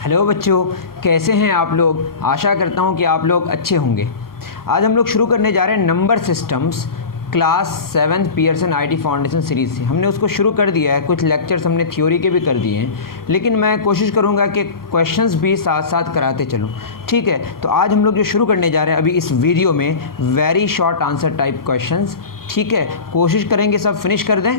Hello बच्चों, कैसे हैं आप लोग। आशा करता हूं कि आप लोग अच्छे होंगे। आज हम लोग शुरू करने जा रहे हैं number systems class 7 Pearson IT foundation series से। हमने उसको शुरू कर दिया है, कुछ लेक्चर्स हमने थ्योरी के भी कर दिए हैं, लेकिन मैं कोशिश करूंगा कि क्वेश्चंस भी साथ साथ कराते चलूं। ठीक है, तो आज हम लोग जो शुरू करने जा रहे हैं अभी इस वीडियो में very short answer type questions. ठीक है, कोशिश करेंगे सब फिनिश कर दें।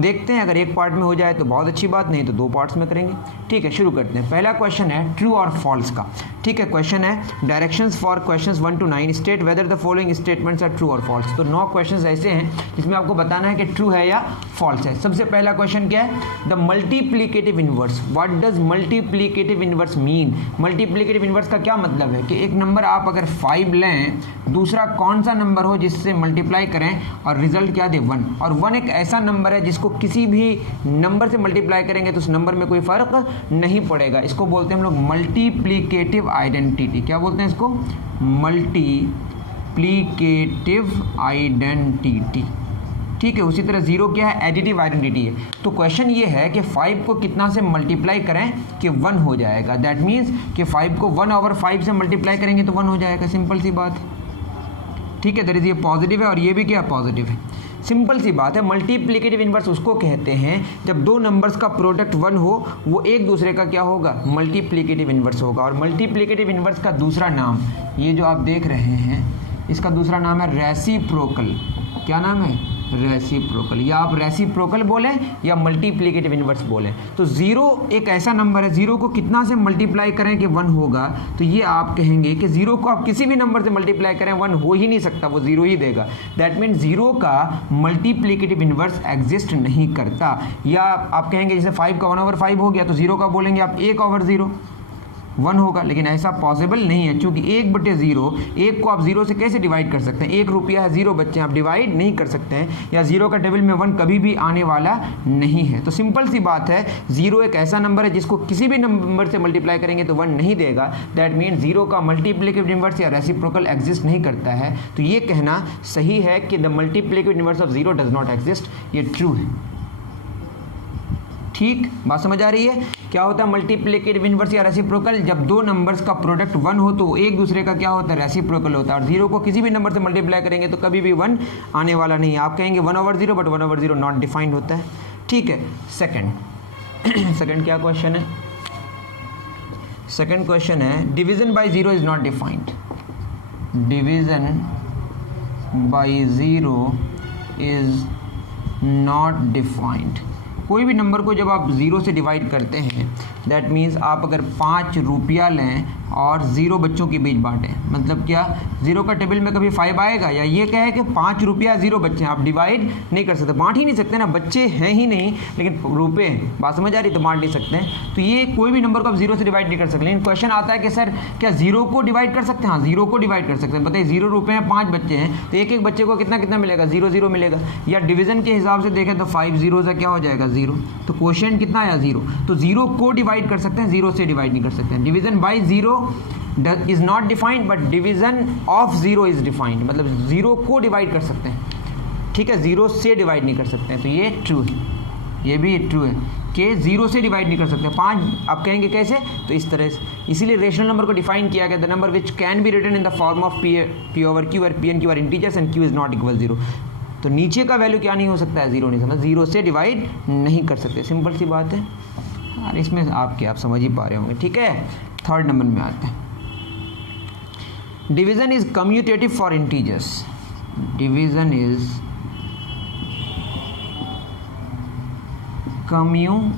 देखते हैं, अगर एक पार्ट में हो जाए तो बहुत अच्छी बात, नहीं तो 2 पार्ट्स में करेंगे। ठीक है, शुरू करते हैं। पहला क्वेश्चन है ट्रू और फॉल्स का। ठीक है, क्वेश्चन है directions for questions 1 to 9 state whether the following statements are true और फॉल्स। तो 9 क्वेश्चंस ऐसे हैं जिसमें आपको बताना है कि ट्रू है या फॉल्स है। सबसे पहला क्वेश्चन क्या है, the multiplicative inverse. What does multiplicative inverse mean. Multiplicative inverse का क्या मतलब है कि एक नंबर आप अगर 5 लें, दूसरा कौन सा नंबर हो जिससे मल्टीप्लाई करें और रिजल्ट क्या दे 1, और 1 एक ऐसा नंबर है जिसको किसी भी नंबर से मल्टीप्लाई करेंगे तो उस नंबर में कोई फर्क नहीं पड़ेगा। इसको बोलते हैं हम लोग मल्टीप्लिकेटिव आइडेंटिटी। क्या बोलते हैं इसको? Multiplicative identity. ठीक है, उसी तरह 0 क्या है? एडिटिव आइडेंटिटी है। तो क्वेश्चन ये है कि 5 को कितना से मल्टीप्लाई करें कि 1 हो जाएगा। दैट मीन्स कि 5 को 1/5 से मल्टीप्लाई करेंगे तो 1 हो जाएगा। सिंपल सी बात है। ठीक है, दैट इज ये पॉजिटिव है और ये भी क्या पॉजिटिव है। सिंपल सी बात है। मल्टीप्लिकेटिव इनवर्स उसको कहते हैं जब 2 नंबर्स का प्रोडक्ट 1 हो, वो एक दूसरे का क्या होगा? मल्टीप्लिकेटिव इनवर्स होगा। और मल्टीप्लिकेटिव इनवर्स का दूसरा नाम, ये जो आप देख रहे हैं, इसका दूसरा नाम है रेसिप्रोकल। क्या नाम है? रेसिप्रोकल। या आप रेसिप्रोकल बोलें या मल्टीप्लिकेटिव इनवर्स बोलें। तो 0 एक ऐसा नंबर है, 0 को कितना से मल्टीप्लाई करें कि 1 होगा, तो ये आप कहेंगे कि 0 को आप किसी भी नंबर से मल्टीप्लाई करें 1 हो ही नहीं सकता, वो 0 ही देगा। दैट मीन्स 0 का मल्टीप्लिकेटिव इनवर्स एग्जिस्ट नहीं करता। या आप कहेंगे जैसे 5 का 1/5 हो गया तो 0 का बोलेंगे आप 1/0 1 होगा, लेकिन ऐसा पॉसिबल नहीं है क्योंकि 1/0, 1 को आप 0 से कैसे डिवाइड कर सकते हैं? 1 रुपया है, 0 बच्चे आप डिवाइड नहीं कर सकते हैं। या 0 का टेबल में 1 कभी भी आने वाला नहीं है। तो सिंपल सी बात है, 0 एक ऐसा नंबर है जिसको किसी भी नंबर से मल्टीप्लाई करेंगे तो 1 नहीं देगा। दैट मीन 0 का मल्टीप्लिकेटिव इनवर्स या रेसिप्रोकल एग्जिस्ट नहीं करता है। तो ये कहना सही है कि the multiplicative inverse of 0 does not exist. ये ट्रू है। ठीक, बात समझ आ रही है? क्या होता है मल्टीप्लिकेटिव इनवर्स या रेसिप्रोकल? जब 2 नंबर्स का प्रोडक्ट 1 हो तो एक दूसरे का क्या होता है? रेसिप्रोकल होता है। और 0 को किसी भी नंबर से मल्टीप्लाई करेंगे तो कभी भी 1 आने वाला नहीं है। आप कहेंगे 1/0, बट 1/0 नॉट डिफाइंड होता है। ठीक है, सेकंड क्या क्वेश्चन है? सेकंड क्वेश्चन है division bye 0 is not defined. Division bye 0 is not defined. कोई भी नंबर को जब आप 0 से डिवाइड करते हैं, दैट मीन्स आप अगर 5 रुपया लें और 0 बच्चों के बीच बांटें, मतलब क्या? 0 का टेबल में कभी 5 आएगा? या ये क्या है कि 5 रुपया 0 बच्चे हैं, आप डिवाइड नहीं कर सकते, बांट ही नहीं सकते ना, बच्चे हैं ही नहीं, लेकिन रुपये हैं। बात समझ आ रही? तो बांट नहीं सकते हैं। तो ये कोई भी नंबर को आप 0 से डिवाइड नहीं कर सकते। लेकिन क्वेश्चन आता है कि सर क्या 0 को डिवाइड कर सकते हैं? हाँ, 0 को डिवाइड कर सकते हैं। बताइए, 0 रुपये हैं, 5 बच्चे हैं, तो एक एक बच्चे को कितना कितना मिलेगा? 0 मिलेगा। या डिवीजन के हिसाब से देखें तो 5 0 से क्या हो जाएगा? 0। तो क्वेश्चन कितना आया? 0। तो 0 को डिवाइड कर सकते हैं, 0 से डिवाइड नहीं कर सकते हैं। Division bye 0 is not defined, but division of 0 is defined. मतलब 0 को डिवाइड कर सकते हैं, ठीक है, 0 से डिवाइड नहीं कर सकते हैं। तो ये ट्रू है, ये भी ट्रू है कि 0 से डिवाइड नहीं कर सकते। 5 आप कहेंगे कैसे? तो इस तरह से। इसीलिए रेशनल नंबर को डिफाइन किया गया, the number which can be written in the form of P/Q और P/N are integers and Q is not equal 0। तो नीचे का वैल्यू क्या नहीं हो सकता है? 0 नहीं सकता। 0 से डिवाइड नहीं कर सकते। सिंपल सी बात है। और इसमें आप समझ ही पा रहे होंगे। ठीक है, थर्ड नंबर में आते हैं। Division is commutative for integers. Division is commutative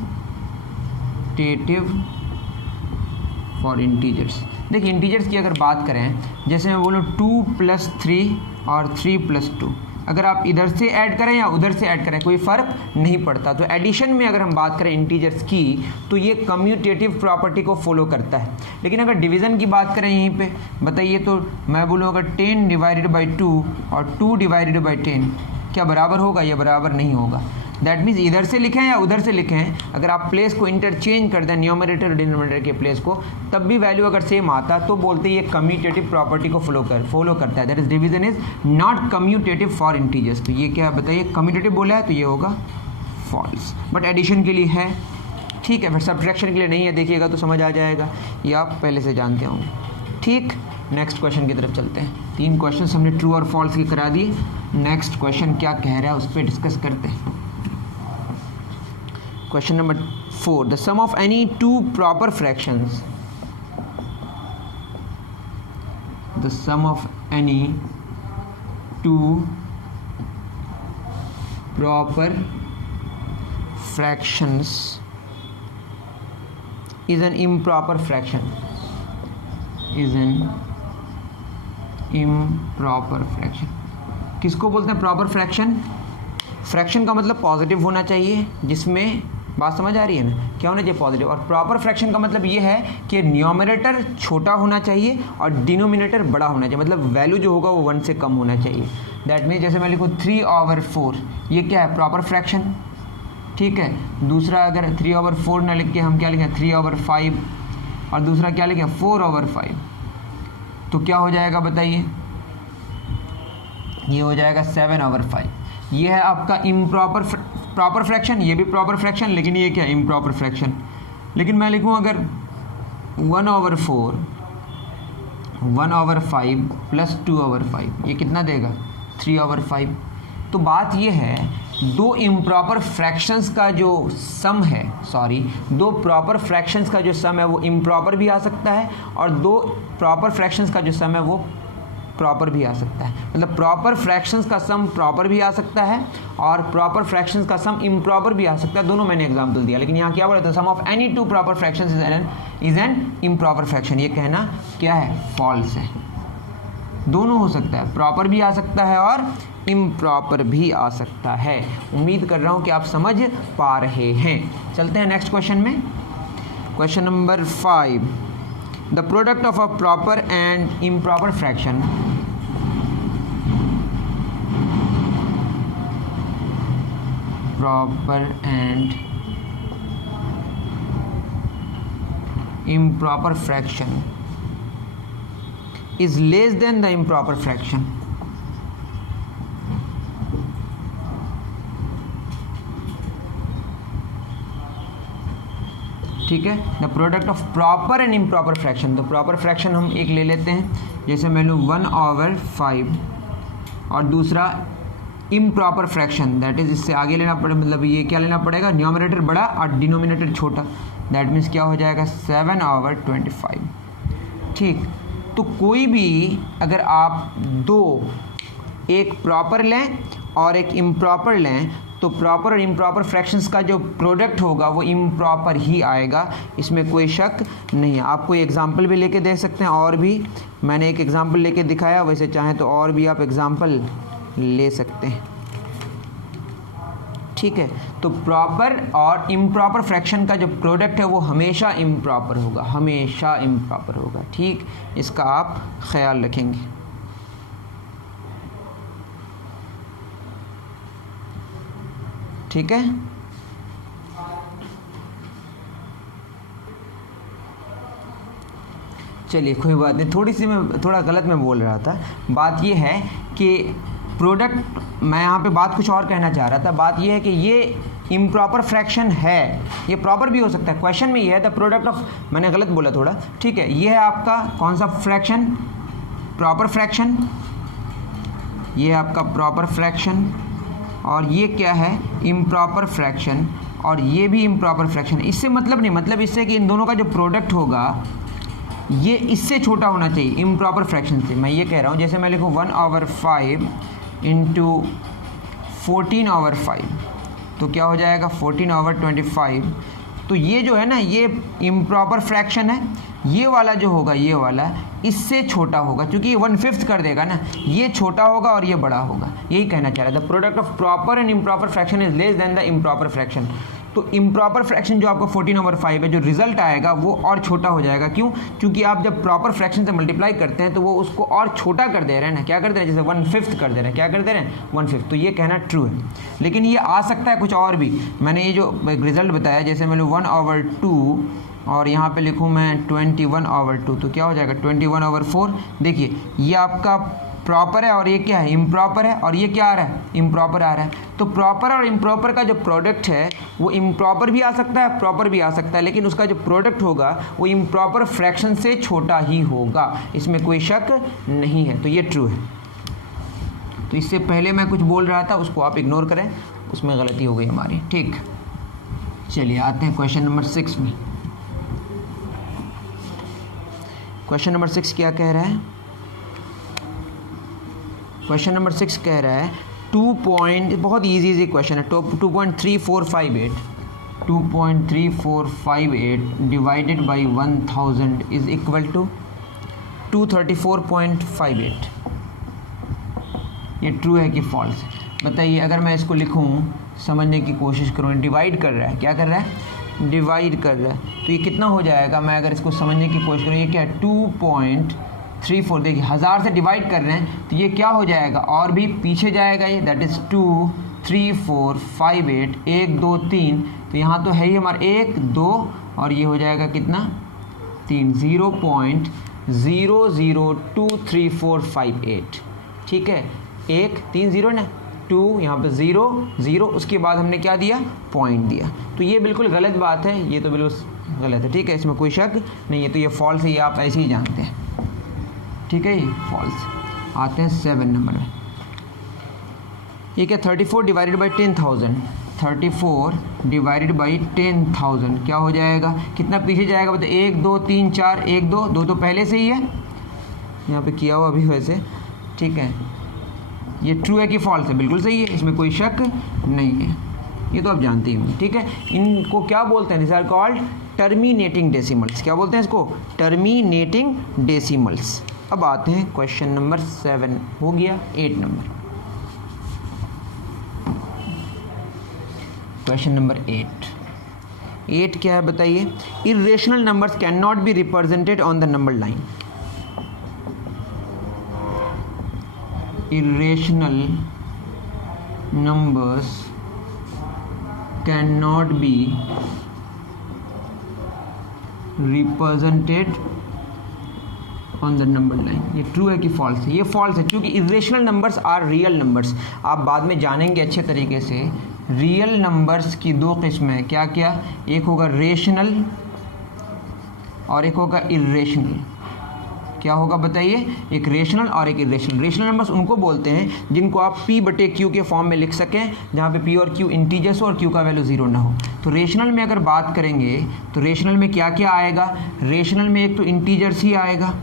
for integers. देखिए, इंटीजर्स की अगर बात करें, जैसे मैं बोलूँ 2 + 3 और 3 + 2, अगर आप इधर से ऐड करें या उधर से ऐड करें कोई फ़र्क नहीं पड़ता। तो एडिशन में अगर हम बात करें इंटीजर्स की, तो ये कम्यूटेटिव प्रॉपर्टी को फॉलो करता है। लेकिन अगर डिवीज़न की बात करें यहीं पे, बताइए, तो मैं बोलूँ अगर 10 / 2 और 2 / 10 क्या बराबर होगा? ये बराबर नहीं होगा। दैट मीन्स इधर से लिखें या उधर से लिखें, अगर आप प्लेस को इंटरचेंज कर दें, न्यूमरेटर और डिनोमिनेटर के प्लेस को, तब भी वैल्यू अगर सेम आता तो बोलते ये कम्यूटेटिव प्रॉपर्टी को फॉलो करता है। That is division is not commutative for integers. तो ये क्या है बताइए? कम्यूटेटिव बोला है तो ये होगा फॉल्स, बट एडिशन के लिए है। ठीक है, फिर सब्ट्रैक्शन के लिए नहीं है, देखिएगा तो समझ आ जाएगा, ये आप पहले से जानते होंगे। ठीक, नेक्स्ट क्वेश्चन की तरफ चलते हैं। 3 क्वेश्चन हमने ट्रू और फॉल्स के करा दिए। नेक्स्ट क्वेश्चन क्या कह रहा है उस पर डिस्कस करते हैं। Question number 4, the sum of any 2 proper fractions, the sum of any 2 proper fractions is an improper fraction, is an improper fraction। किसको बोलते हैं प्रॉपर फ्रैक्शन? फ्रैक्शन का मतलब पॉजिटिव होना चाहिए, जिसमें बात समझ आ रही है ना, क्या होना चाहिए पॉजिटिव। और प्रॉपर फ्रैक्शन का मतलब ये है कि न्यूमरेटर छोटा होना चाहिए और डिनोमिनेटर बड़ा होना चाहिए, मतलब वैल्यू जो होगा वो 1 से कम होना चाहिए। दैट मीन्स जैसे मैं लिखूँ 3/4, ये क्या है प्रॉपर फ्रैक्शन, ठीक है। दूसरा अगर 3/4 ना लिख के हम क्या लिखें 3/5, और दूसरा क्या लिखें 4/5, तो क्या हो जाएगा बताइए, ये हो जाएगा 7/5। ये है आपका इम्प्रॉपर प्रॉपर फ्रैक्शन, ये भी प्रॉपर फ्रैक्शन, लेकिन ये क्या है इम्प्रॉपर फ्रैक्शन। लेकिन मैं लिखूँ अगर 1/4 1/5 प्लस 2/5, ये कितना देगा 3/5। तो बात ये है, 2 इम्प्रॉपर फ्रैक्शंस का जो सम है, सॉरी 2 प्रॉपर फ्रैक्शंस का जो सम है वो इम्प्रॉपर भी आ सकता है, और 2 प्रॉपर फ्रैक्शंस का जो सम है वो प्रॉपर भी आ सकता है। मतलब प्रॉपर फ्रैक्शंस का सम प्रॉपर भी आ सकता है और प्रॉपर फ्रैक्शंस का सम इम्प्रॉपर भी आ सकता है। दोनों मैंने एग्जांपल दिया, लेकिन यहाँ क्या बोला था, sum of any 2 proper fractions is an improper fraction. ये कहना क्या है, फॉल्स है। दोनों हो सकता है, प्रॉपर भी आ सकता है और इम्प्रॉपर भी आ सकता है। उम्मीद कर रहा हूँ कि आप समझ पा रहे हैं। चलते हैं नेक्स्ट क्वेश्चन में। Question number 5, the product of a proper and improper fraction proper and improper fraction is less than the improper fraction। ठीक है, the product of proper and improper fraction. तो प्रॉपर फ्रैक्शन हम एक ले लेते हैं, जैसे मैं लूँ 1/5, और दूसरा इम्प्रॉपर फ्रैक्शन, दैट इज इससे आगे लेना पड़े, मतलब ये क्या लेना पड़ेगा, न्यूमरेटर बड़ा और डिनोमिनेटर छोटा। दैट मीन्स क्या हो जाएगा 7/25। ठीक, तो कोई भी अगर आप 2, एक प्रॉपर लें और एक इम्प्रॉपर लें, तो प्रॉपर और इम्प्रॉपर फ्रैक्शंस का जो प्रोडक्ट होगा वो इम्प्रॉपर ही आएगा, इसमें कोई शक नहीं है। आप कोई एग्जांपल भी लेके दे सकते हैं, और भी मैंने एक एग्जांपल लेके दिखाया, वैसे चाहें तो और भी आप एग्जांपल ले सकते हैं। ठीक है, तो प्रॉपर और इम्प्रॉपर फ्रैक्शन का जो प्रोडक्ट है वो हमेशा इम्प्रॉपर होगा, हमेशा इम्प्रॉपर होगा। ठीक, इसका आप ख्याल रखेंगे। ठीक है, चलिए कोई बात नहीं, थोड़ा गलत मैं बोल रहा था। बात ये है कि प्रोडक्ट, मैं यहाँ पे बात कुछ और कहना चाह रहा था। बात ये है कि ये इम्प्रॉपर फ्रैक्शन है, ये प्रॉपर भी हो सकता है। क्वेश्चन में ये है द प्रोडक्ट ऑफ, मैंने गलत बोला थोड़ा, ठीक है। ये है आपका कौन सा फ्रैक्शन, प्रॉपर फ्रैक्शन, ये है आपका प्रॉपर फ्रैक्शन, और ये क्या है इम्प्रॉपर फ्रैक्शन, और ये भी इम्प्रॉपर फ्रैक्शन। इससे मतलब नहीं, मतलब इससे कि इन दोनों का जो प्रोडक्ट होगा ये इससे छोटा होना चाहिए इम्प्रॉपर फ्रैक्शन से। मैं ये कह रहा हूँ, जैसे मैं लिखूँ 1/5 इंटू 14/5, तो क्या हो जाएगा 14/25। तो ये जो है ना, ये इम्प्रॉपर फ्रैक्शन है, ये वाला जो होगा, ये वाला इससे छोटा होगा, क्योंकि ये 1/5 कर देगा ना, ये छोटा होगा और ये बड़ा होगा। यही कहना चाह रहा था, the product of proper and improper fraction is less than the improper fraction. तो इम्प्रॉपर फ्रैक्शन जो आपका 14/5 है, जो रिजल्ट आएगा वो और छोटा हो जाएगा। क्यों? क्योंकि आप जब प्रॉपर फ्रैक्शन से मल्टीप्लाई करते हैं तो वो उसको और छोटा कर दे रहे हैं ना, क्या कर दे रहे हैं, जैसे 1/5 कर दे रहे हैं, क्या कर दे रहे हैं 1/5। तो ये कहना ट्रू है, लेकिन ये आ सकता है कुछ और भी। मैंने ये जो रिजल्ट बताया, जैसे मैंने 1/2 और यहाँ पे लिखूँ मैं 21/2, तो क्या हो जाएगा 21/4। देखिए ये आपका प्रॉपर है और ये क्या है इम्प्रॉपर है, और ये क्या आ रहा है इम्प्रॉपर आ रहा है। तो प्रॉपर और इम्प्रॉपर का जो प्रोडक्ट है वो इम्प्रॉपर भी आ सकता है, प्रॉपर भी आ सकता है, लेकिन उसका जो प्रोडक्ट होगा वो इम्प्रॉपर फ्रैक्शन से छोटा ही होगा, इसमें कोई शक नहीं है। तो ये ट्रू है। तो इससे पहले मैं कुछ बोल रहा था उसको आप इग्नोर करें, उसमें गलती हो गई हमारी। ठीक, चलिए आते हैं क्वेश्चन नंबर 6 में। क्वेश्चन नंबर 6 क्या कह रहा है? क्वेश्चन नंबर 6 कह रहा है बहुत इजी क्वेश्चन है। 2.3458 divided by 1000 is equal to 234.58। ये ट्रू है कि फॉल्स है? बताइए। अगर मैं इसको लिखूं, समझने की कोशिश करूं, डिवाइड कर रहा है, क्या कर रहा है डिवाइड कर रहा है, तो ये कितना हो जाएगा? मैं अगर इसको समझने की कोशिश करूं, ये क्या है 2.34, देखिए 1000 से डिवाइड कर रहे हैं तो ये क्या हो जाएगा और भी पीछे जाएगा ये, दैट इज़ 23458 1 2 3, तो यहाँ तो है ही हमारा 1 2 और ये हो जाएगा कितना 3, 0.002345 ठीक है। 1 3 0 ना 2 यहाँ पे 0 0, उसके बाद हमने क्या दिया पॉइंट दिया, तो ये बिल्कुल गलत बात है, ये तो बिल्कुल गलत है। ठीक है, इसमें कोई शक नहीं है, तो ये फॉल्स है, ये आप ऐसे ही जानते हैं। ठीक है, ये फॉल्स। आते हैं 7 नंबर में। ये क्या 34 डिवाइडेड बाई 10,000, 34 डिवाइडेड बाई 10,000 क्या हो जाएगा? कितना पीछे जाएगा बताइए? 1 2 3 4 1 2 2 तो पहले से ही है, यहाँ पे किया हुआ अभी वैसे। ठीक है, ये ट्रू है कि फॉल्स है? बिल्कुल सही है, इसमें कोई शक नहीं है, ये तो आप जानते ही होंगे। ठीक है, इनको क्या बोलते हैं? This are called terminating decimals. क्या बोलते हैं इसको? Terminating decimals. अब आते हैं क्वेश्चन नंबर 7 हो गया। 8 नंबर, क्वेश्चन नंबर 8 क्या है बताइए? Irrational numbers can not be represented on the number line. irrational numbers cannot be represented on the number line। ये ट्रू है कि फॉल्स है? ये फॉल्स है, क्योंकि irrational numbers are real numbers. आप बाद में जानेंगे अच्छे तरीके से। रियल नंबर्स की दो किस्में हैं, क्या क्या? एक होगा रेशनल और एक होगा इर्रेशनल। क्या होगा बताइए? एक रेशनल और एक इरेशनल। रेशनल नंबर्स उनको बोलते हैं जिनको आप p/q के फॉर्म में लिख सकें, जहाँ पे p और q इंटीजर्स हो और q का वैल्यू 0 ना हो। तो रेशनल में अगर बात करेंगे तो रेशनल में क्या क्या आएगा? रेशनल में एक तो इंटीजर्स ही आएगा,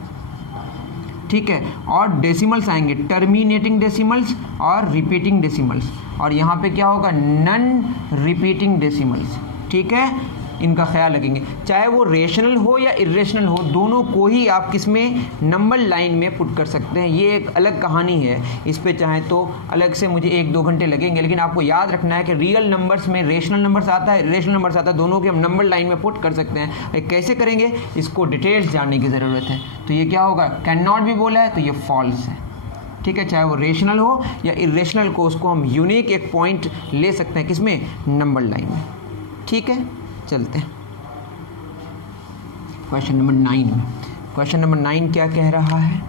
ठीक है, और डेसिमल्स आएंगे, टर्मिनेटिंग डेसिमल्स और रिपीटिंग डेसिमल्स, और यहाँ पे क्या होगा? Non repeating decimals. ठीक है, इनका ख्याल रखेंगे। चाहे वो रेशनल हो या इरेशनल हो, दोनों को ही आप किस में? नंबर लाइन में पुट कर सकते हैं। ये एक अलग कहानी है, इस पे चाहे तो अलग से मुझे 1-2 घंटे लगेंगे, लेकिन आपको याद रखना है कि रियल नंबर्स में रेशनल नंबर्स आता है, इरेशनल नंबर्स आता है, दोनों के हम नंबर लाइन में पुट कर सकते हैं। कैसे करेंगे इसको डिटेल्स जानने की ज़रूरत है। तो ये क्या होगा? कैन नॉट भी बोला है तो ये फॉल्स है। ठीक है, चाहे वो रेशनल हो या इरेशनल को, उसको हम यूनिक एक पॉइंट ले सकते हैं किसमें? नंबर लाइन में। ठीक है, चलते हैं क्वेश्चन नंबर 9 में। क्वेश्चन नंबर 9 क्या कह रहा है?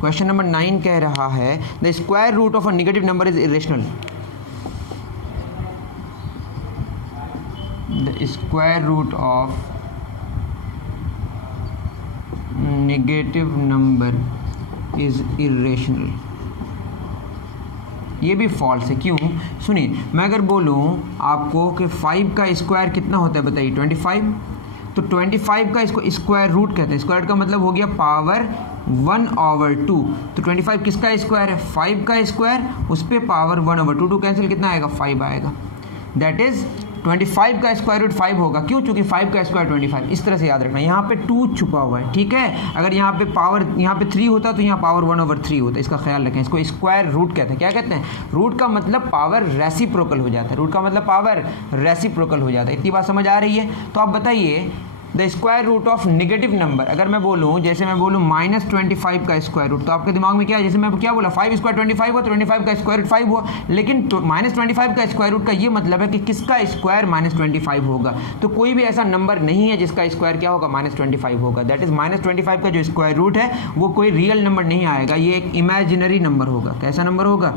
क्वेश्चन नंबर 9 कह रहा है the square root of a negative number is irrational. The square root of negative number is irrational. ये भी फॉल्स है। क्यों? सुनिए, मैं अगर बोलूँ आपको कि 5 का स्क्वायर कितना होता है बताइए? 25। तो 25 का इसको स्क्वायर रूट कहते हैं। स्क्वायर का मतलब हो गया पावर 1/2। तो 25 किसका स्क्वायर है? 5 का स्क्वायर, उस पर पावर 1/2। 2 कैंसिल कितना आएगा? 5 आएगा। दैट इज़ 25 का स्क्वायर रूट 5 होगा। क्यों? क्योंकि 5 का स्क्वायर 25। इस तरह से याद रखना। यहाँ पे 2 छुपा हुआ है, ठीक है। अगर यहाँ पे पावर, यहाँ पे 3 होता तो यहाँ पावर 1/3 होता। इसका ख्याल रखें। इसको स्क्वायर रूट कहते हैं। क्या कहते हैं? रूट का मतलब पावर रेसिप्रोकल हो जाता है। रूट का मतलब पावर रेसिप्रोकल हो जाता है। इतनी बात समझ आ रही है? तो आप बताइए the square root of negative number, अगर मैं बोलूँ जैसे मैं बोलूँ -25 का स्क्वायर रूट, तो आपके दिमाग में क्या है, जैसे मैं क्या बोला 5 स्क्वायर 25 हुआ, 25 का स्क्वायर रूट 5 हुआ, लेकिन -25 का स्क्वायर रूट का ये मतलब है कि किसका स्क्वायर -25 होगा। तो कोई भी ऐसा नंबर नहीं है जिसका स्क्वायर क्या होगा, -25 होगा। दैट इज -25 का जो स्क्वायर रूट है वो कोई रियल नंबर नहीं आएगा, ये एक इमेजिनरी नंबर होगा। कैसा नंबर होगा,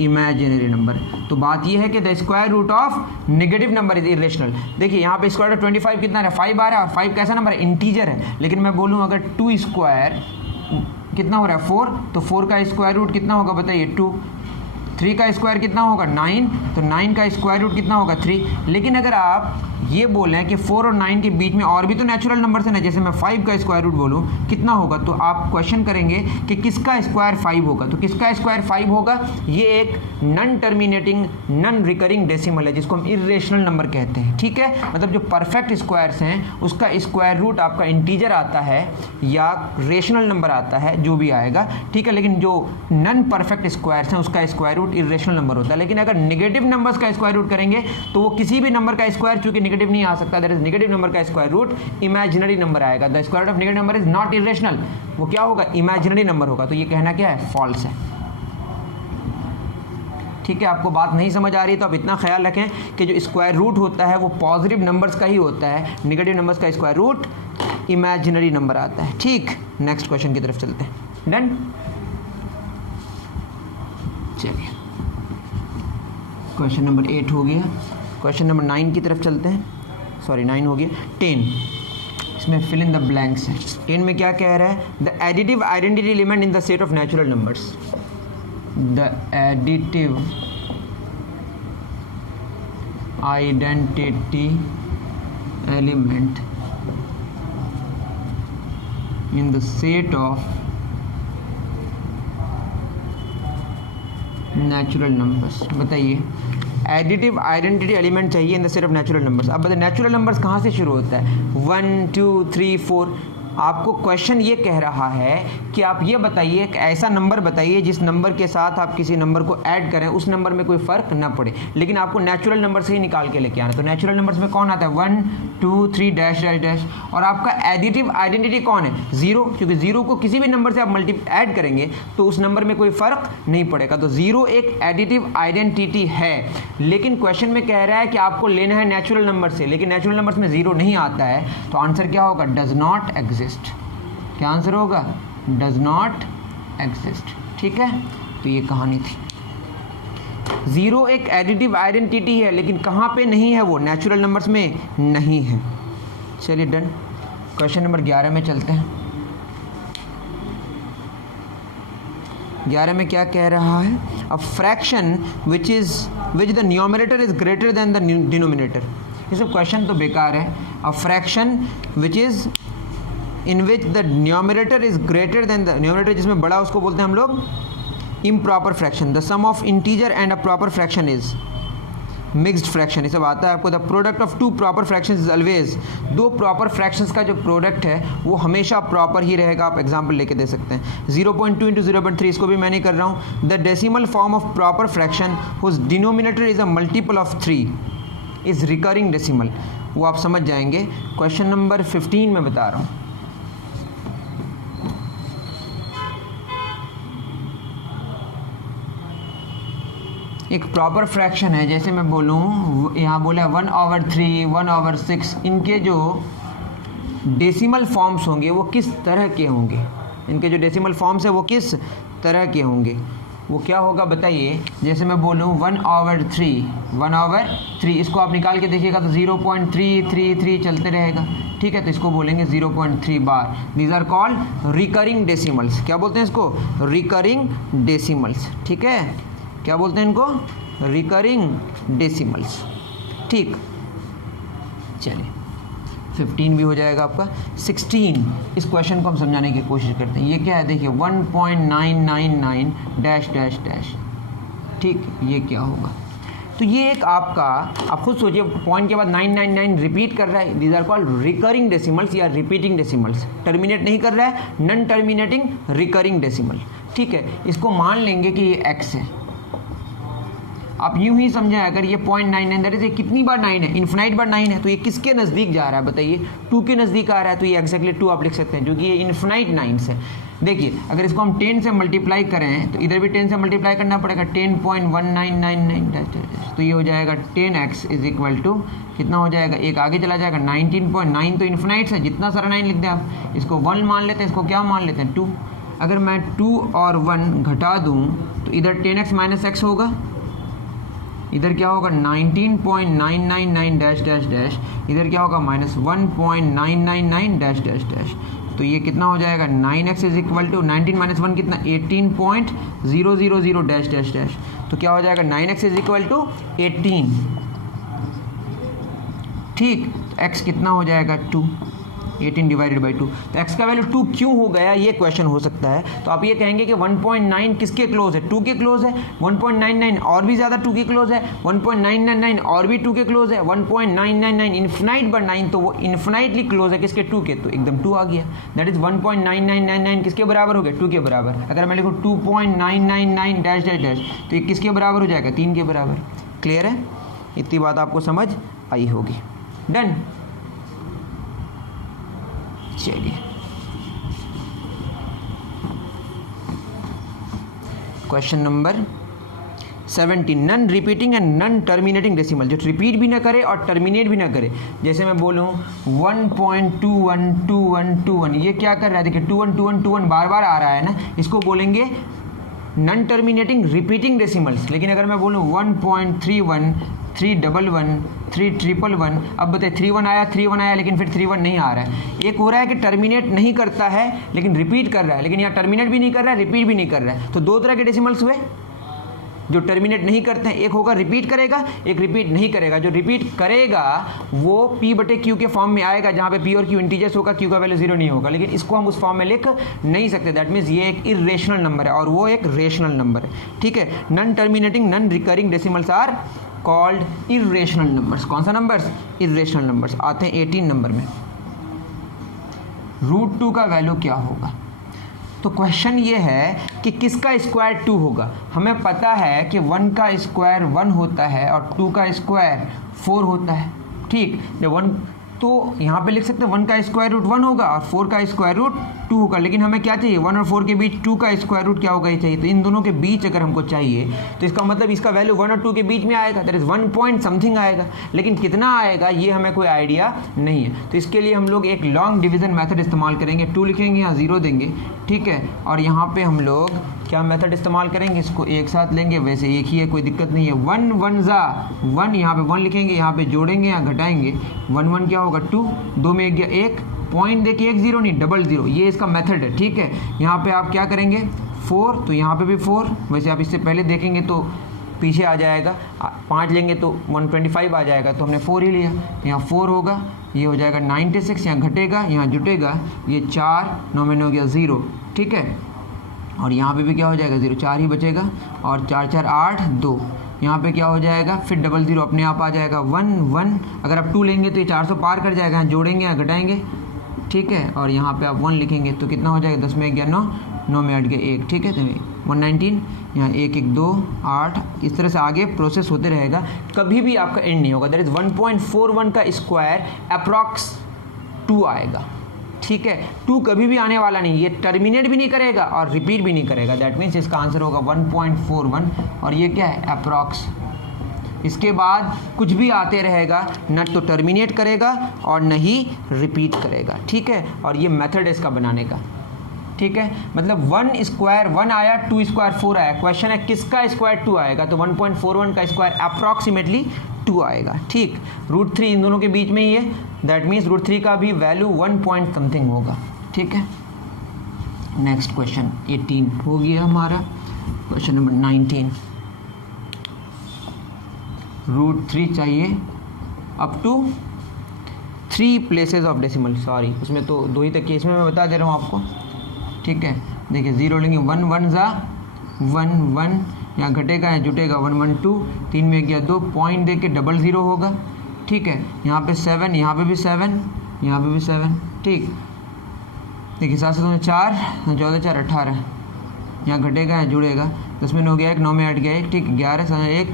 इमेजिनरी नंबर। तो बात ये है कि the square root of negative number is irrational. देखिए यहाँ पे स्क्वायर रूट 25 कितना है, 5 आ रहा है, और 5 कैसा नंबर है, इंटीजर है। लेकिन मैं बोलूँ अगर 2 स्क्वायर कितना हो रहा है 4, तो 4 का स्क्वायर रूट कितना होगा बताइए 2। 3 का स्क्वायर कितना होगा 9, तो 9 का स्क्वायर रूट कितना होगा 3। लेकिन अगर आप ये बोलें कि 4 और 9 के बीच में और भी तो नेचुरल नंबर है ना, जैसे मैं 5 का स्क्वायर रूट बोलूँ कितना होगा, तो आप क्वेश्चन करेंगे कि किसका स्क्वायर 5 होगा। तो किसका स्क्वायर 5 होगा, ये एक non terminating non recurring decimal है जिसको हम इरेशनल नंबर कहते हैं। ठीक है, मतलब जो परफेक्ट स्क्वायर्स हैं उसका स्क्वायर रूट आपका इंटीजर आता है या रेशनल नंबर आता है, जो भी आएगा। ठीक है, लेकिन जो नन परफेक्ट स्क्वायर्स हैं उसका स्क्वायर रूट इरेशनल नंबर होता है। लेकिन अगर नेगेटिव नंबर्स का स्क्वायर रूट करेंगे तो वो किसी भी नंबर का स्क्वायर चूंकि नेगेटिव नहीं आ सकता, दैट इज नेगेटिव नंबर का स्क्वायर रूट इमेजिनरी नंबर आएगा। The square root of negative number is not irrational, वो क्या होगा, इमेजिनरी नंबर होगा। तो ये कहना क्या है, फॉल्स है। ठीक है, आपको बात नहीं समझ आ रही तो आप इतना ख्याल रखें कि जो स्क्वायर रूट होता है वो पॉजिटिव नंबर्स का ही होता है, नेगेटिव नंबर्स का स्क्वायर रूट इमेजिनरी नंबर आता है। ठीक, नेक्स्ट क्वेश्चन की तरफ चलते हैं। डन, चलिए क्वेश्चन नंबर 8 हो गया। क्वेश्चन नंबर 9 की तरफ चलते हैं। सॉरी 9 हो गया, 10, इसमें फिल इन द ब्लैंक्स है। 10 में क्या कह रहा है, the additive identity element in the set of natural numbers. The additive identity element in the set of natural numbers. बताइए, एडिटिव आइडेंटिटी एलिमेंट चाहिए in the set of natural numbers. अब बताइए नेचुरल नंबर्स कहाँ से शुरू होता है, 1 2 3 4। आपको क्वेश्चन ये कह रहा है कि आप ये बताइए एक ऐसा नंबर बताइए जिस नंबर के साथ आप किसी नंबर को ऐड करें उस नंबर में कोई फ़र्क ना पड़े, लेकिन आपको नेचुरल नंबर से ही निकाल के लेके आना। तो नेचुरल नंबर्स में कौन आता है, 1 2 3 डैश डैश डैश। और आपका एडिटिव आइडेंटिटी कौन है, 0, क्योंकि 0 को किसी भी नंबर से आप ऐड करेंगे तो उस नंबर में कोई फ़र्क नहीं पड़ेगा। तो 0 एक एडिटिव आइडेंटिटी है, लेकिन क्वेश्चन में कह रहा है कि आपको लेना है नेचुरल नंबर से, लेकिन नेचुरल नंबर्स में 0 नहीं आता है। तो आंसर क्या होगा, डज नॉट एग्जिस्ट। क्या आंसर होगा, डज नॉट एग्जिस्ट। ठीक है, तो ये कहानी थी। 0 एक एडिटिव आइडेंटिटी है, लेकिन कहाँ पे नहीं है, वो नेचुरल नंबर्स में नहीं है। चलिए डन, क्वेश्चन नंबर 11 में चलते हैं। 11 में क्या कह रहा है, a fraction which the numerator is greater than the denominator. ये सब क्वेश्चन तो बेकार है। A fraction which is in which the numerator is greater than the, numerator जिसमें बड़ा उसको बोलते हैं हम लोग improper fraction. The sum of integer and a proper fraction is mixed fraction. ये सब आता है आपको। The product of 2 proper fractions is always, 2 proper fractions का जो प्रोडक्ट है वो हमेशा प्रॉपर ही रहेगा। आप एग्जांपल लेके दे सकते हैं। 0.2 इंटू 0.3, इसको भी मैं नहीं कर रहा हूँ। The decimal form of proper fraction whose denominator is a multiple of 3 is recurring decimal. वो आप समझ जाएंगे। क्वेश्चन नंबर 15 में बता रहा हूँ। एक प्रॉपर फ्रैक्शन है, जैसे मैं बोलूँ यहाँ बोला 1/3 1/6, इनके जो डेसिमल फॉर्म्स होंगे वो किस तरह के होंगे, इनके जो डेसिमल फॉर्म्स है वो किस तरह के होंगे, वो क्या होगा बताइए। जैसे मैं बोलूँ 1/3 इसको आप निकाल के देखिएगा तो 0.333 चलते रहेगा। ठीक है, तो इसको बोलेंगे 0.3 बार। These are called recurring decimals. क्या बोलते हैं इसको, रिकरिंग डेसिमल्स। ठीक है, क्या बोलते हैं इनको, रिकरिंग डेसिमल्स। ठीक, चलिए 15 भी हो जाएगा आपका। 16, इस क्वेश्चन को हम समझाने की कोशिश करते हैं। ये क्या है देखिए, 1.999 डैश डैश डैश। ठीक, ये क्या होगा, तो ये एक आपका, आप खुद सोचिए, पॉइंट के बाद 999 रिपीट कर रहा है। These are called recurring decimals या रिपीटिंग डेसिमल्स। टर्मिनेट नहीं कर रहा है, नन टर्मिनेटिंग रिकरिंग डेसिमल। ठीक है, इसको मान लेंगे कि ये x है। आप यूं ही समझें, अगर ये 0.99 दैट इज ये कितनी बार 9 है, इन्फिनाइट बार 9 है, तो ये किसके नज़दीक जा रहा है बताइए, 2 के नज़दीक आ रहा है, तो ये एक्जैक्टली 2 आप लिख सकते हैं क्योंकि ये इन्फिनाइट 9 है। देखिए अगर इसको हम 10 से मल्टीप्लाई करें तो इधर भी 10 से मल्टीप्लाई करना पड़ेगा, 10.1999, तो ये हो जाएगा 10x इज इक्वल टू कितना हो जाएगा, एक आगे चला जाएगा 19.9, तो इन्फिनाइट है, जितना सारा 9 लिख दें आप, इसको 1 मान लेते हैं, इसको क्या मान लेते हैं 2। अगर मैं 2 और 1 घटा दूँ तो इधर 10x माइनस x होगा, इधर क्या होगा 19.999 डैश डैश डैश, इधर क्या होगा माइनस 1.999 डैश डैश डैश, तो ये कितना हो जाएगा 9x is equal to 19 minus 1 कितना 18.000 डैश डैश डैश, तो क्या हो जाएगा 9x इज इक्वल टू 18। ठीक, तो x कितना हो जाएगा 2, 18 डिवाइडेड बाई 2। तो x का वैल्यू 2 क्यों हो गया ये क्वेश्चन हो सकता है। तो आप ये कहेंगे कि 1.9 किसके क्लोज है, 2 के क्लोज है, 1.99 और भी ज़्यादा 2 के क्लोज है, 1.999 और भी 2 के क्लोज है, 1.999 इन्फिनाइट बार 9, तो वो इन्फिनाइटली क्लोज है किसके 2 के, तो एकदम 2 आ गया, दैट इज 1.9999 किसके बराबर हो गया 2 के बराबर। अगर मैं लिखूँ 2.999 डैश डैश डैश, तो ये किसके बराबर हो जाएगा 3 के बराबर। क्लियर है, इतनी बात आपको समझ आई होगी। डन, चलिए question number 17, non repeating and non terminating decimal, जो रिपीट भी ना करे और टर्मिनेट भी ना करे। जैसे मैं बोलूँ 1.212121, ये क्या कर रहा है, देखिए 212121 बार बार आ रहा है ना, इसको बोलेंगे नन टर्मिनेटिंग रिपीटिंग डेसिमल्स। लेकिन अगर मैं बोलूँ 1.31 311 311, अब बताइए 31 आया लेकिन फिर 31 नहीं आ रहा है। एक हो रहा है कि टर्मिनेट नहीं करता है लेकिन रिपीट कर रहा है, लेकिन यहाँ टर्मिनेट भी नहीं कर रहा है, रिपीट भी नहीं कर रहा है। तो दो तरह के डेसिमल्स हुए, जो टर्मिनेट नहीं करते हैं, एक होगा रिपीट करेगा, एक रिपीट नहीं करेगा। जो रिपीट करेगा वो p/q के फॉर्म में आएगा, जहाँ पे p और q इंटीजर्स होगा, q का वैल्यू 0 नहीं होगा, लेकिन इसको हम उस फॉर्म में लिख नहीं सकते। दैट मीन्स ये एक इरेशनल नंबर है और वो एक रेशनल नंबर है। ठीक है, non terminating non recurring decimals are called irrational numbers. कौन सा नंबर्स, इरेशनल नंबर्स। आते हैं 18 नंबर में, √2 का वैल्यू क्या होगा। तो क्वेश्चन ये है कि किसका स्क्वायर 2 होगा। हमें पता है कि 1 का स्क्वायर 1 होता है और 2 का स्क्वायर 4 होता है। ठीक, जब 1, तो यहाँ पे लिख सकते हैं 1 का स्क्वायर रूट 1 होगा और 4 का स्क्वायर रूट 2 होगा। लेकिन हमें क्या चाहिए, 1 और 4 के बीच 2 का स्क्वायर रूट क्या होगा ये चाहिए। तो इन दोनों के बीच अगर हमको चाहिए तो इसका मतलब इसका वैल्यू 1 और 2 के बीच में आएगा, दैट इज 1 पॉइंट समथिंग आएगा। लेकिन कितना आएगा ये हमें कोई आइडिया नहीं है। तो इसके लिए हम लोग एक लॉन्ग डिवीजन मेथड इस्तेमाल करेंगे। 2 लिखेंगे, यहाँ 0 देंगे, ठीक है, और यहाँ पे हम लोग क्या मेथड इस्तेमाल करेंगे, इसको एक साथ लेंगे। वैसे एक ही है, कोई दिक्कत नहीं है। 1 1 ज़ा 1, यहाँ पे 1 लिखेंगे, यहाँ पे जोड़ेंगे, यहाँ घटाएंगे। 1 1 क्या होगा 2, 2 में 1 गया 1, पॉइंट देखिए 1 0 नहीं 0 0, ये इसका मेथड है। ठीक है, यहाँ पे आप क्या करेंगे 4, तो यहाँ पे भी 4। वैसे आप इससे पहले देखेंगे तो पीछे आ जाएगा, 5 लेंगे तो 125 आ जाएगा, तो हमने 4 ही लिया। यहाँ 4 होगा, ये हो जाएगा 96, यहाँ घटेगा, यहाँ जुटेगा, ये 4, 9 में 9 गया 0। ठीक है, और यहाँ पे भी क्या हो जाएगा 0, 4 ही बचेगा, और 4 4 8 2, यहाँ पे क्या हो जाएगा फिर 0 0 अपने आप आ जाएगा 1 1। अगर आप 2 लेंगे तो ये 400 पार कर जाएगा, यहाँ जोड़ेंगे, यहाँ घटाएंगे। ठीक है, और यहाँ पे आप 1 लिखेंगे तो कितना हो जाएगा, 10 में 1 गया 9, 9 में 8 गया 1। ठीक है, तो 119, यहाँ 1 1 2 8, इस तरह से आगे प्रोसेस होते रहेगा, कभी भी आपका एंड नहीं होगा। दैट इज़ 1.41 का स्क्वायर अप्रॉक्स 2 आएगा। ठीक है, 2 कभी भी आने वाला नहीं, ये टर्मिनेट भी नहीं करेगा और रिपीट भी नहीं करेगा। दैट मीन्स इसका आंसर होगा 1.41, और ये क्या है अप्रॉक्स। इसके बाद कुछ भी आते रहेगा, न तो टर्मिनेट करेगा और न ही रिपीट करेगा। ठीक है, और ये मेथड है इसका बनाने का। ठीक है, मतलब 1 स्क्वायर 1 आया, 2 स्क्वायर 4 आया। क्वेश्चन है किसका स्क्वायर 2 आएगा, तो 1.41 का स्क्वायर अप्रॉक्सीमेटली 2 आएगा। ठीक, √3 इन दोनों के बीच में ही है, दैट मीन्स √3 का भी वैल्यू 1 पॉइंट समथिंग होगा। ठीक है, नेक्स्ट क्वेश्चन 18 हो गया हमारा। क्वेश्चन नंबर 19, √3 चाहिए up to 3 places of decimal. Sorry, उसमें तो 2 ही तक की, इसमें मैं बता दे रहा हूँ आपको। ठीक है, देखिए 0 लेंगे, 1 1 ज़ा 1 1, यहाँ घटेगा, यहाँ जुटेगा 1 1 2, 3 में गया 2, पॉइंट दे के 0 0 होगा। ठीक है, यहाँ पे 7, यहाँ पे भी 7, यहाँ पे भी 7। ठीक, देखिए 7 से 2 4, 14 4 18, यहाँ घटेगा, यहाँ जुड़ेगा, 10 में 9 गया 1, 9 में 8 गया 1। ठीक, 11 1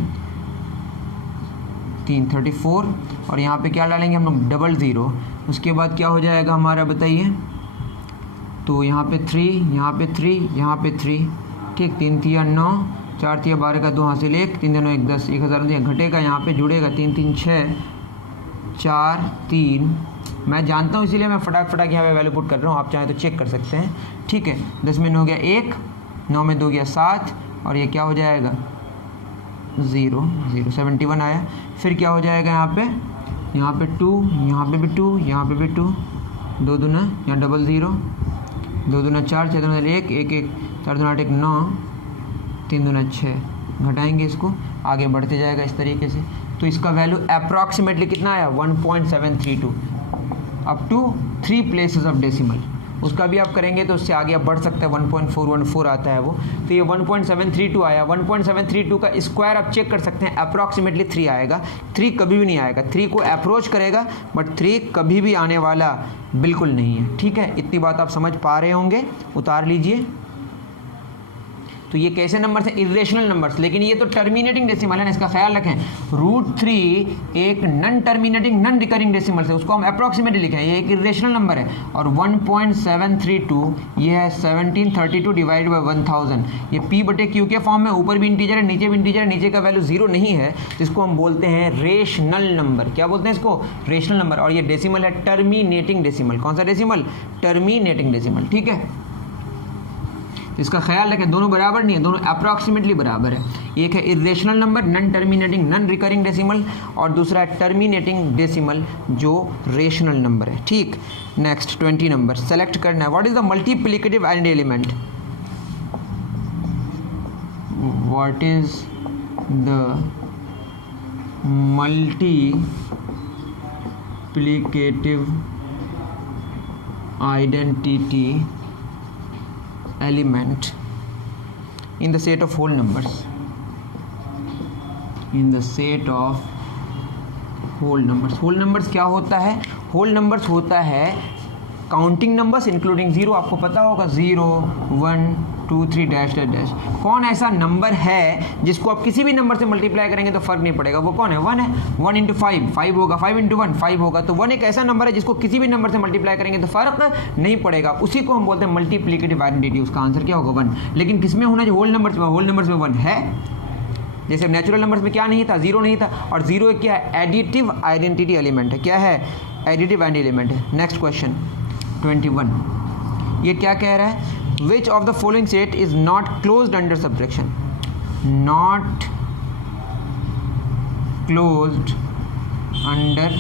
3 34, और यहाँ पे क्या डालेंगे हम लोग 00, उसके बाद क्या हो जाएगा हमारा बताइए, तो यहाँ पे 3, यहाँ पे 3, यहाँ पे 3, ठीक, 3 3 9, 4 3 12 का 2 हासिल 1, 3 2 1 10, 1000 घटेगा, यहाँ पे जुड़ेगा 3 3 6 4 3, मैं जानता हूँ इसीलिए मैं फटाक यहाँ पे वैल्यू पुट कर रहा हूँ, आप चाहें तो चेक कर सकते हैं, ठीक है। 10 में 9 हो गया 1, 9 में 2 गया 7, और ये क्या हो जाएगा 0 0, 71 आया। फिर क्या हो जाएगा यहाँ पे 2, यहाँ पे भी 2, यहाँ पे भी 2, 2 दूना यहाँ 00, 2 दूना 4, 6 दूना 1 1 1, 4 दूना 8 1 9, 3 दूना 6, घटाएंगे इसको, आगे बढ़ते जाएगा इस तरीके से। तो इसका वैल्यू अप्रॉक्सीमेटली कितना आया 1.732 up to 3 places of decimal. उसका भी आप करेंगे तो उससे आगे आप बढ़ सकते हैं, 1.414 आता है वो। तो ये 1.732 आया, 1.732 का स्क्वायर आप चेक कर सकते हैं, अप्रॉक्सीमेटली 3 आएगा। 3 कभी भी नहीं आएगा, 3 को अप्रोच करेगा बट 3 कभी भी आने वाला बिल्कुल नहीं है, ठीक है। इतनी बात आप समझ पा रहे होंगे, उतार लीजिए। तो ये कैसे नंबर्स हैं, इरेशनल नंबर्स, लेकिन ये तो टर्मिनेटिंग डेसिमल है ना, इसका ख्याल रखें। √3 एक non terminating non recurring decimal है, उसको हम अप्रॉक्सीमेटली लिखें, ये एक इरेशनल नंबर है। और 1.732 ये है 1732 डिवाइड बाई 1000, ये P/Q के फॉर्म में, ऊपर भी इंटीजर है नीचे भी इंटीजर है, नीचे का वैल्यू 0 नहीं है, तो इसको हम बोलते हैं रेशनल नंबर। क्या बोलते हैं इसको, रेशनल नंबर। और ये डेसिमल है टर्मिनेटिंग डेसिमल। कौन सा डेसिमल, टर्मिनेटिंग डेसिमल, ठीक है। इसका ख्याल रखें, दोनों बराबर नहीं है, दोनों अप्रॉक्सीमेटली बराबर है। एक है irrational number non terminating non recurring decimal, और दूसरा है टर्मिनेटिंग डेसिमल जो रेशनल नंबर है, ठीक। नेक्स्ट 20 नंबर सेलेक्ट करना है। What is the multiplicative identity element, what is the multiplicative identity element in the set of whole numbers, in the set of whole numbers। whole numbers क्या होता है, whole numbers होता है counting numbers including 0। आपको पता होगा 0 1 2 3 dash dash dash. कौन ऐसा नंबर है जिसको आप किसी भी नंबर से मल्टीप्लाई करेंगे तो फर्क नहीं पड़ेगा, वो कौन है, 1 है। 1 इंटू 5 5 होगा, 5 इंटू 1 5 होगा। तो 1 एक ऐसा नंबर है जिसको किसी भी नंबर से मल्टीप्लाई करेंगे तो फर्क नहीं पड़ेगा, उसी को हम बोलते हैं मल्टीप्लिकेटिव आइडेंटिटी। उसका आंसर क्या होगा 1। लेकिन किसमें होना चाहिए, होल नंबर्स में। होल नंबर्स में 1 है, जैसे नेचुरल नंबर्स में क्या नहीं था, 0 नहीं था। और 0 एक क्या है, एडिटिव आइडेंटिटी एलिमेंट है। क्या है, एडिटिव आइडेंटिटी एलिमेंट है। नेक्स्ट क्वेश्चन 21, ये क्या कह रहा है, which of the following set is not closed under subtraction, not closed under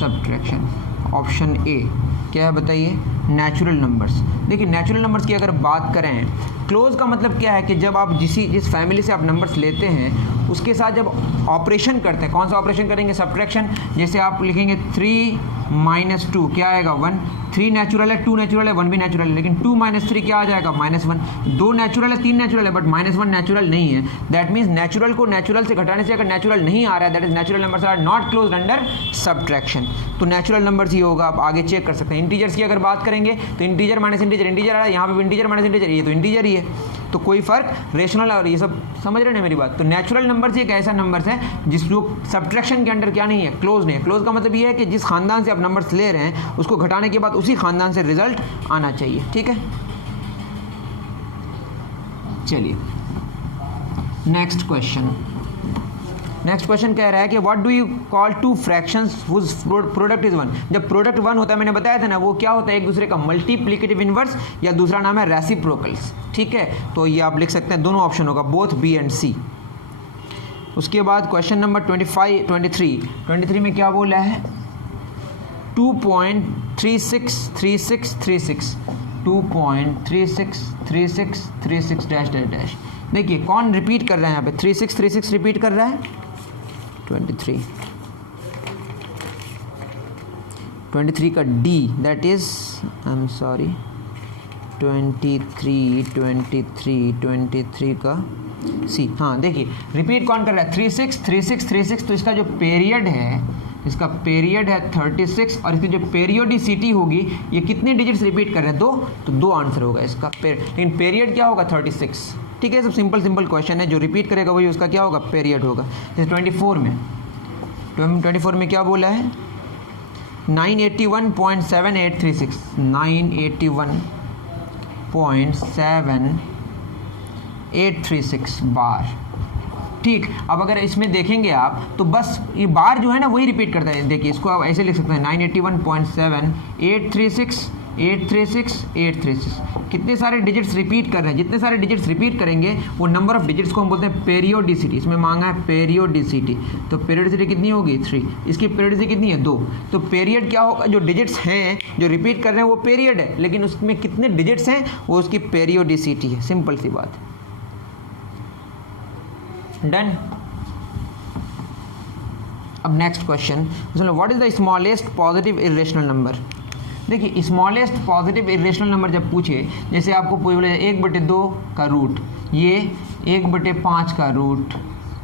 subtraction. Option A क्या है बताइए, नेचुरल नंबर्स। देखिए नेचुरल नंबर्स की अगर बात करें, क्लोज का मतलब क्या है कि जब आप जिस फैमिली से आप नंबर्स लेते हैं उसके साथ जब ऑपरेशन करते हैं, कौन सा ऑपरेशन करेंगे, सब्ट्रैक्शन। जैसे आप लिखेंगे 3 - 2 क्या आएगा 1। 3 नेचुरल है, 2 नेचुरल है, 1 भी नेचुरल है, लेकिन 2 - 3 क्या आ जाएगा -1। 2 नेचुरल है, 3 नेचुरल है, बट -1 नेचुरल नहीं है। दैट मीन्स नेचुरल को नेचुरल से घटाने से अगर नेचुरल नहीं आ रहा है, that is natural numbers are not closed under subtraction. तो नेचुरल नंबर्स ही होगा, आप आगे चेक कर सकते हैं। इंटीजर्स की अगर बात करेंगे तो इंटीजर माइनस इंटीजर, इंटीजर आ रहा है, यहाँ पे भी इंटीजर माइनस इंटीजर, ये तो इंटीजर ही है, तो कोई फर्क, रेशनल और ये सब समझ रहे हैं मेरी बात। तो नेचुरल नंबर्स एक ऐसा नंबर्स है जिसको सब्ट्रैक्शन के अंडर क्या नहीं है, क्लोज नहीं है। क्लोज का मतलब ये है कि जिस खानदान से आप नंबर्स ले रहे हैं उसको घटाने के बाद उसी खानदान से रिजल्ट आना चाहिए, ठीक है। चलिए नेक्स्ट क्वेश्चन कह रहा है कि what do you call two fractions whose product is 1। जब प्रोडक्ट 1 होता है, मैंने बताया था ना, वो क्या होता है, एक दूसरे का मल्टीप्लिकेटिव इनवर्स, या दूसरा नाम है रेसिप्रोकल्स, ठीक है। तो ये आप लिख सकते हैं, दोनों ऑप्शन होगा, बोथ बी एंड सी। उसके बाद क्वेश्चन नंबर 23 में क्या बोला है, 2.363636 2.363636 डैश डैश डैश। देखिए कौन रिपीट कर रहा है यहाँ पे, 3636 रिपीट कर रहा है, 23 का D, that is I am sorry 23 का C। हाँ देखिए रिपीट कौन कर रहा है, 363636। तो इसका जो पीरियड है, इसका पीरियड है 36, और इसकी जो पेरियोडिसिटी होगी, ये कितने डिजिट्स रिपीट कर रहे हैं, 2, तो 2 आंसर होगा इसका। लेकिन पीरियड क्या होगा 36, ठीक है। सब सिंपल क्वेश्चन है, जो रिपीट करेगा वही उसका क्या होगा, पीरियड होगा। जैसे 24 में 24 में क्या बोला है 981.7836 981.7836 बार। ठीक, अब अगर इसमें देखेंगे आप तो बस ये बार जो है ना वही रिपीट करता है। देखिए इसको आप ऐसे लिख सकते हैं 981.7836 कितने सारे डिजिट्स रिपीट कर रहे हैं। जितने सारे डिजिट्स रिपीट करेंगे वो नंबर ऑफ डिजिट्स को हम बोलते हैं पेरियोडिसिटी। इसमें मांगा है पेरियोडिसिटी, तो पेरियोडिसिटी कितनी होगी 3, इसकी पेरियोडिसिटी कितनी है 2। तो पीरियड क्या होगा, जो डिजिट्स हैं जो रिपीट कर रहे हैं वो पीरियड है, लेकिन उसमें कितने डिजिट्स हैं वो उसकी पेरियोडिसिटी है। सिंपल सी बात है। डन। अब next question, what is the smallest positive irrational number. देखिए स्मॉलेस्ट पॉजिटिव इरेशनल नंबर जब पूछे, जैसे आपको बोले 1/2 का रूट, ये 1/5 का रूट,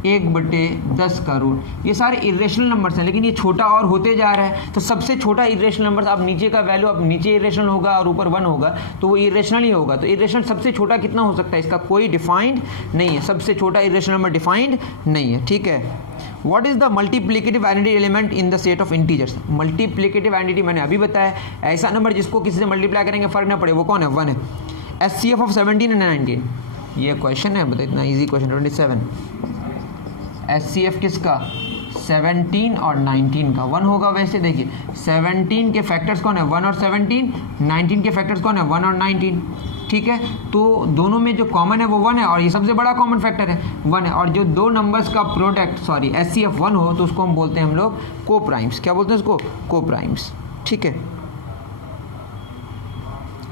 1/10 का रूट, ये सारे इरेशनल नंबर्स हैं, लेकिन ये छोटा और होते जा रहा है। तो सबसे छोटा इरेशनल नंबर, अब नीचे का वैल्यू अब नीचे इरेशनल होगा और ऊपर 1 होगा तो वो इरेशनल ही होगा। तो इरेशनल सबसे छोटा कितना हो सकता है, इसका कोई डिफाइंड नहीं है। सबसे छोटा इरेशनल नंबर डिफाइंड नहीं है। ठीक है। What is the multiplicative identity element in the set of integers. Multiplicative identity मैंने अभी बताया, ऐसा नंबर जिसको किसी से मल्टीप्लाई करेंगे फर्क ना पड़े, वो कौन है 1 है। HCF ऑफ 17 एंड 19, ये क्वेश्चन है, बताइए इतना इजी क्वेश्चन। 27 HCF किसका 17 और 19 का 1 होगा। वैसे देखिए 17 के फैक्टर्स कौन है 1 और 17, 19 के फैक्टर्स कौन है 1 और 19। ठीक है, तो दोनों में जो कॉमन है वो 1 है और ये सबसे बड़ा कॉमन फैक्टर है 1 है। और जो दो नंबर्स का प्रोडक्ट HCF 1 हो तो उसको हम बोलते हैं हम लोग को प्राइम्स। क्या बोलते हैं उसको, को प्राइम्स। ठीक है,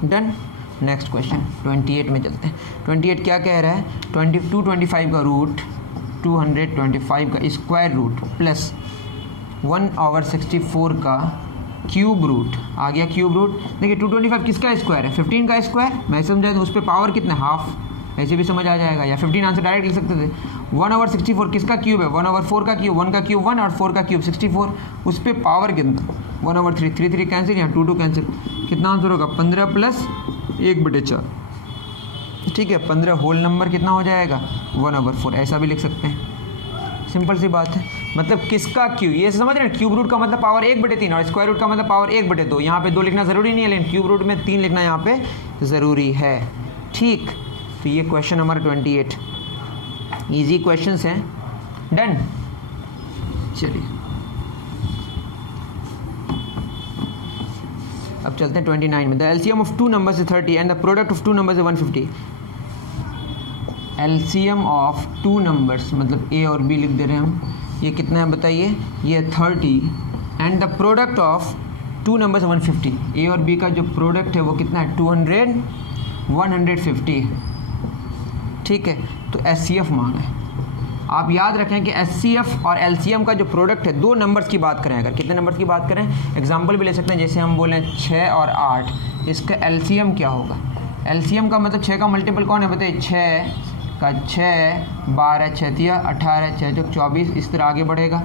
डन। नेक्स्ट क्वेश्चन 28 में चलते हैं। 28 क्या कह रहा है 225 का रूट 225 का स्क्वायर रूट प्लस 1/64 का क्यूब रूट। आ गया क्यूब रूट। देखिए 225 किसका स्क्वायर है 15 का स्क्वायर। मैं समझा दूँ उस पर पावर कितना हाफ, ऐसे भी समझ आ जाएगा, या 15 आंसर डायरेक्ट लिख सकते थे। 1/64 किसका क्यूब है 1/4 का क्यूब, 1 का क्यूब 1 और 4 का क्यूब 64, उस पर पावर कितना 1/3, 3 कैंसिल, यहाँ 2 कैंसिल, कितना आंसर होगा 15 प्लस 1/4। ठीक है, 15 होल नंबर कितना हो जाएगा 1/4, ऐसा भी लिख सकते हैं। सिंपल सी बात है। मतलब किसका क्यूब, ये समझ रहे हैं, क्यूब रूट का मतलब पावर 1/3 और स्क्वायर रूट का मतलब पावर 1/2। यहाँ पे 2 लिखना ज़रूरी नहीं है, लेकिन क्यूब रूट में 3 लिखना यहाँ पे ज़रूरी है। ठीक, तो ये क्वेश्चन नंबर 28 इजी क्वेश्चंस हैं। डन। चलिए अब चलते हैं 29 में। The LCM of 2 numbers is 30 and the product of 2 numbers is 150। LCM of 2 numbers मतलब ए और बी लिख दे रहे हैं हम। ये कितना है बताइए, ये 30 and the product of 2 numbers 150। ए और बी का जो प्रोडक्ट है वो कितना है 200 150। ठीक है, तो HCF मांगा है। आप याद रखें कि HCF और LCM का जो प्रोडक्ट है 2 नंबर्स की बात करें, अगर कितने नंबर्स की बात करें, एग्जांपल भी ले सकते हैं। जैसे हम बोलें 6 और 8, इसका LCM क्या होगा। LCM का मतलब 6 का मल्टीपल कौन है बताइए, 6 का 6, 12 6 18, 6 24, इस तरह आगे बढ़ेगा।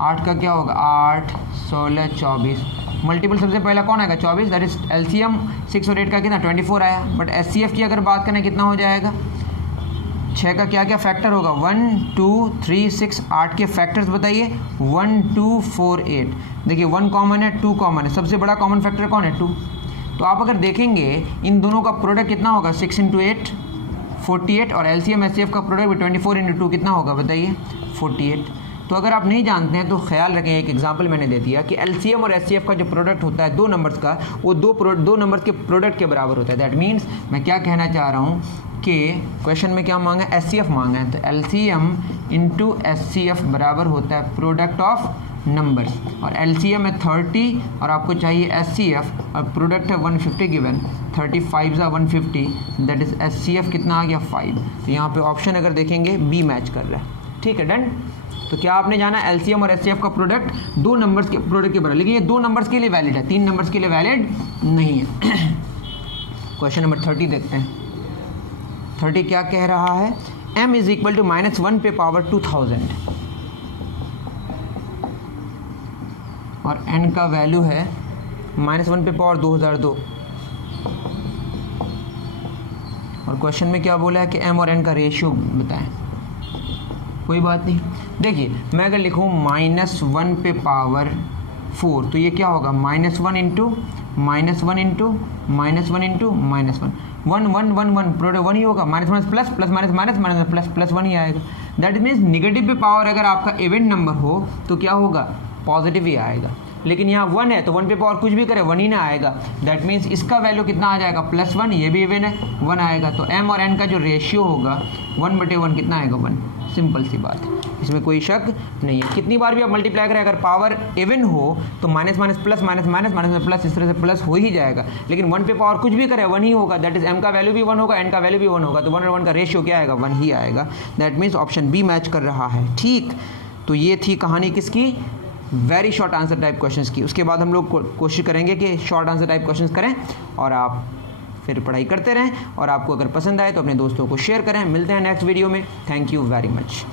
8 का क्या होगा 8 16 24, मल्टीपल सबसे पहला कौन आएगा 24, दैट इज LCM। 6 और 8 का कितना 24 आया। बट HCF की अगर बात करें कितना हो जाएगा, 6 का क्या क्या फैक्टर होगा 1 2 3 6, 8 के फैक्टर्स बताइए 1 2 4 8। देखिए 1 कॉमन है 2 कॉमन है, सबसे बड़ा कॉमन फैक्टर कौन है 2। तो आप अगर देखेंगे इन दोनों का प्रोडक्ट कितना होगा 6 × 8 48, और LCM HCF का प्रोडक्ट भी 24 × 2 कितना होगा बताइए 48। तो अगर आप नहीं जानते हैं तो ख्याल रखें, एक एग्जांपल मैंने दे दिया कि LCM और HCF का जो प्रोडक्ट होता है 2 नंबर्स का, वो दो नंबर्स के प्रोडक्ट के बराबर होता है। दैट मीन्स मैं क्या कहना चाह रहा हूँ कि क्वेश्चन में क्या मांगा है HCF मांगा है, तो LCM × HCF बराबर होता है प्रोडक्ट ऑफ नंबर्स, और LCM है 30 और आपको चाहिए HCF और प्रोडक्ट है 150 गिवन, 35 × 150 दैट इज HCF कितना आ गया 5। तो यहाँ पे ऑप्शन अगर देखेंगे B मैच कर रहा है। ठीक है, डन। तो क्या आपने जाना LCM और HCF का प्रोडक्ट 2 नंबर्स के प्रोडक्ट के बराबर, लेकिन ये 2 नंबर्स के लिए वैलिड है, 3 नंबर्स के लिए वैलिड नहीं है। क्वेश्चन नंबर 30 देखते हैं। 30 क्या कह रहा है, m इज इक्वल टू -1 पे पावर 2000 और n का वैल्यू है -1 पे पावर 2002। और क्वेश्चन में क्या बोला है कि m और n का रेशियो बताएं। कोई बात नहीं, देखिए मैं अगर लिखूँ -1 पे पावर 4 तो ये क्या होगा -1 इंटू -1 इंटू -1 इंटू -1 1 1 1 1 प्रोडक्ट 1 ही होगा, -1 plus plus minus minus minus plus plus 1 ही आएगा। दैट मीन्स निगेटिव पे पावर अगर आपका इवन नंबर हो तो क्या होगा पॉजिटिव ही आएगा, लेकिन यहाँ 1 है तो 1 पे पावर कुछ भी करे 1 ही ना आएगा। दैट मीन्स इसका वैल्यू कितना आ जाएगा +1, ये भी इवन है 1 आएगा। तो m और n का जो रेशियो होगा 1/1 कितना आएगा 1। सिंपल सी बात है, इसमें कोई शक नहीं है। कितनी बार भी आप मल्टीप्लाई करें अगर पावर इवन हो तो minus minus plus minus minus minus plus इस तरह से प्लस हो ही जाएगा, लेकिन 1 पे पावर कुछ भी करे 1 ही होगा। दैट इज m का वैल्यू भी 1 होगा, n का वैल्यू भी 1 होगा, तो 1/1 का रेशियो क्या आएगा 1 ही आएगा। That means option B match कर रहा है। ठीक, तो ये थी कहानी किसकी, very short answer type questions की। उसके बाद हम लोग कोशिश करेंगे कि शॉर्ट आंसर टाइप क्वेश्चंस करें और आप फिर पढ़ाई करते रहें, और आपको अगर पसंद आए तो अपने दोस्तों को शेयर करें। मिलते हैं नेक्स्ट वीडियो में। Thank you very much.